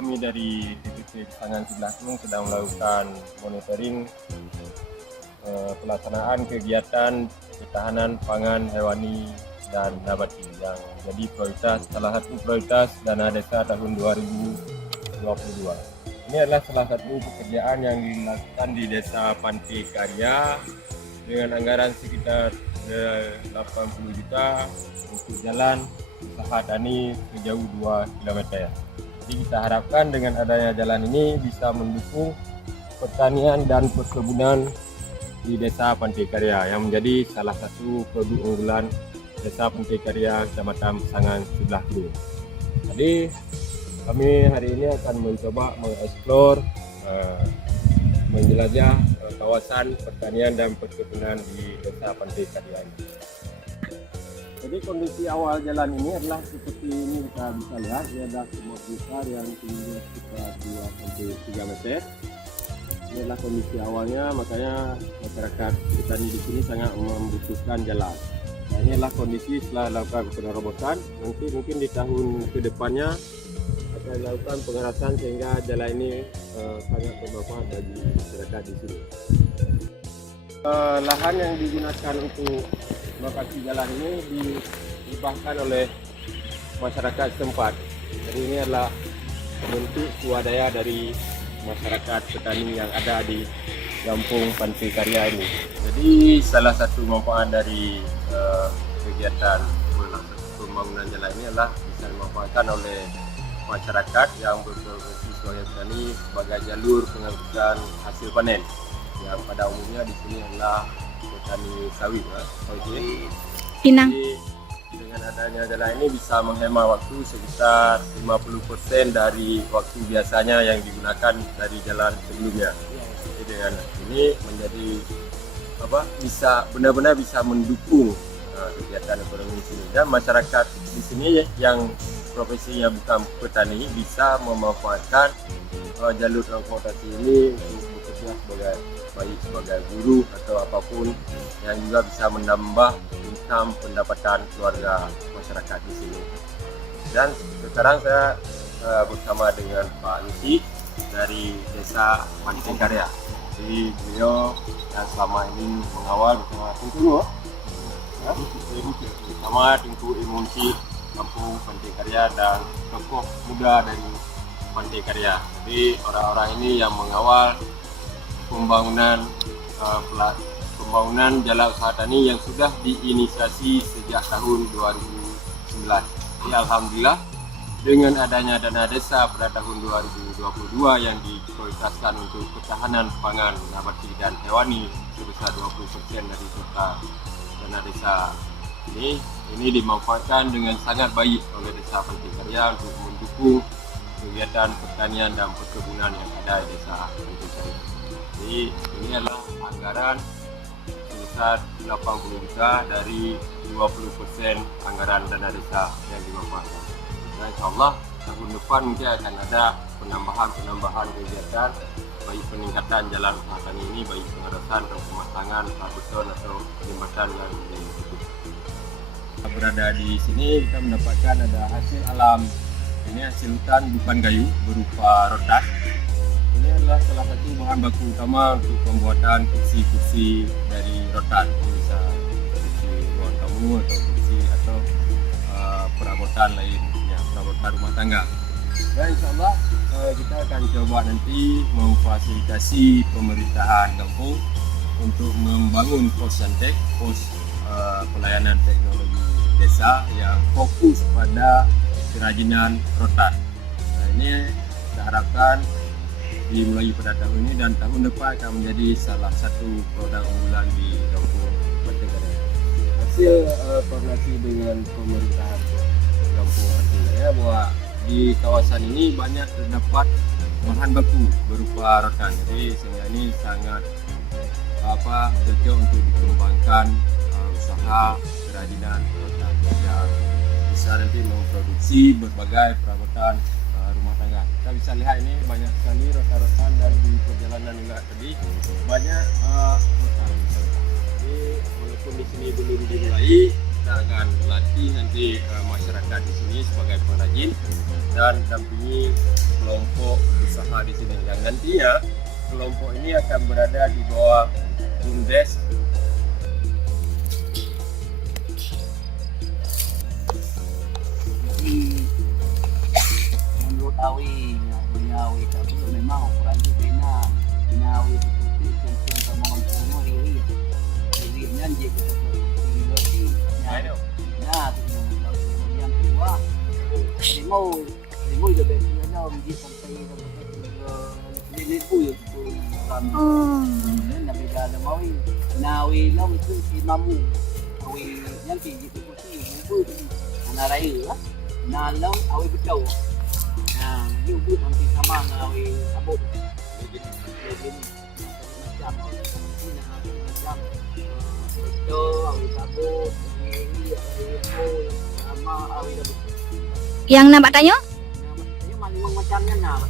kami dari DPP Pangan Sebelah Gunung sedang melakukan monitoring pelaksanaan kegiatan ketahanan pangan hewani dan nabati yang jadi prioritas, salah satu prioritas dana desa tahun 2022. Ini adalah salah satu pekerjaan yang dilakukan di Desa Pantai Karya dengan anggaran sekitar 80 juta untuk jalan usaha tani sejauh 2 km. Jadi kita harapkan dengan adanya jalan ini bisa mendukung pertanian dan perkebunan di Desa Pantai Karya yang menjadi salah satu produk unggulan Desa Pantai Karya, Kecamatan Pasangan Sebelah Gunung. Jadi kami hari ini akan mencoba mengeksplor, menjelajah kawasan pertanian dan perkebunan di Desa Pantai Karya ini. Jadi kondisi awal jalan ini adalah seperti ini, kita bisa lihat ini adalah semak besar yang tingginya sekitar 2-3 meter. Ini adalah kondisi awalnya, makanya masyarakat petani di sini sangat membutuhkan jalan. Nah, ini adalah kondisi setelah dilakukan penerobosan. Nanti mungkin di tahun kedepannya akan dilakukan pengerasan sehingga jalan ini sangat bermanfaat bagi masyarakat di sini. Lahan yang digunakan untuk lokasi jalan ini dihibahkan oleh masyarakat setempat. Jadi ini adalah bentuk swadaya dari masyarakat petani yang ada di Kampung Pantai Karya ini. Jadi salah satu manfaat dari kegiatan pembangunan jalan ini adalah bisa dimanfaatkan oleh masyarakat yang berprofesi sebagai petani sebagai jalur pengangkutan hasil panen yang pada umumnya di sini adalah petani sawit. Pinang. Jadi, dengan adanya jalan ini bisa menghemat waktu sekitar 50% dari waktu biasanya yang digunakan dari jalan sebelumnya. Jadi dengan ini menjadi bisa benar-benar bisa mendukung kegiatan ekonomi di sini, dan masyarakat di sini yang profesinya bukan petani bisa memanfaatkan jalur transportasi ini untuk bekerja sebagai guru atau apapun yang juga bisa menambah income pendapatan keluarga masyarakat di sini. Dan sekarang saya bersama dengan Pak Lusi dari Desa Pantai Karya. Jadi beliau yang selama ini mengawal bersama Tengku bersama Tengku Emosi Kampung Pantai Karya dan tokoh muda dari Pantai Karya. Jadi orang-orang ini yang mengawal pembangunan jalan usaha tani yang sudah diinisiasi sejak tahun 2009. Jadi alhamdulillah dengan adanya dana desa pada tahun 2022 yang diprioritaskan untuk ketahanan pangan nabati dan hewani sebesar 20% dari total dana desa ini dimanfaatkan dengan sangat baik oleh Desa Pantai Karya untuk mendukung kegiatan pertanian dan perkebunan yang ada di Desa Pantai Karya. Jadi ini adalah anggaran sebesar 80 juta dari 20% anggaran dana desa yang dimanfaatkan. Dan insyaAllah tahun depan mungkin akan ada penambahan kegiatan baik peningkatan jalan usaha tani ini, baik pengerasan atau pemasangan beton atau jembatan yang ditutup. Berada di sini kita mendapatkan ada hasil alam. Ini hasil hutan bukan kayu berupa rotan. Ini adalah salah satu bahan baku utama untuk pembuatan kursi-kursi dari rotan. Bisa kursi ruang tamu atau kursi atau perabotan lain, perabotan rumah tangga. Dan insyaAllah kita akan coba nanti memfasilitasi pemerintahan kampung untuk membangun pos Santek, pos pelayanan teknologi desa yang fokus pada kerajinan rotan. Nah, ini kita harapkan dimulai pada tahun ini dan tahun depan akan menjadi salah satu produk unggulan di Kampung Pantai Karya. Hasil koordinasi dengan pemerintahan Kampung Pantai Karya bahwa di kawasan ini banyak terdapat bahan baku berupa rotan. Jadi sehingga ini sangat cocok untuk dikembangkan usaha kerajinan rotan yang bisa nanti memproduksi berbagai perabotan rumah tangga. Kita bisa lihat ini banyak sekali rotan-rotan, dan di perjalanan juga tadi banyak rotan. Jadi walaupun di sini belum dimulai, kita kita akan latih nanti masyarakat di sini sebagai pengrajin dan dampingi kelompok usaha di sini. Dan nantinya kelompok ini akan berada di bawah BUMDes. Jadi menurut Awi, Awi tapi memang ukuran itu benar. Awi seperti contoh sama orang Riri. Ririnya dia kita berarti. Nah, yang kedua, limau juga biasanya dalam dia sampai ke 5,000 gram. Nah, beda dalam Awi. Nah, Awi lam itu si mamu. Awi yang tinggi itu tu anak raya lah. Nah, lam Awi betul. Nah, dia ubud hampir sama dengan Awi abut. Jadi macam macam betul Awi abut, Awi sama Awi abut. Yang nampak tanya? Ini memang macamnya nak.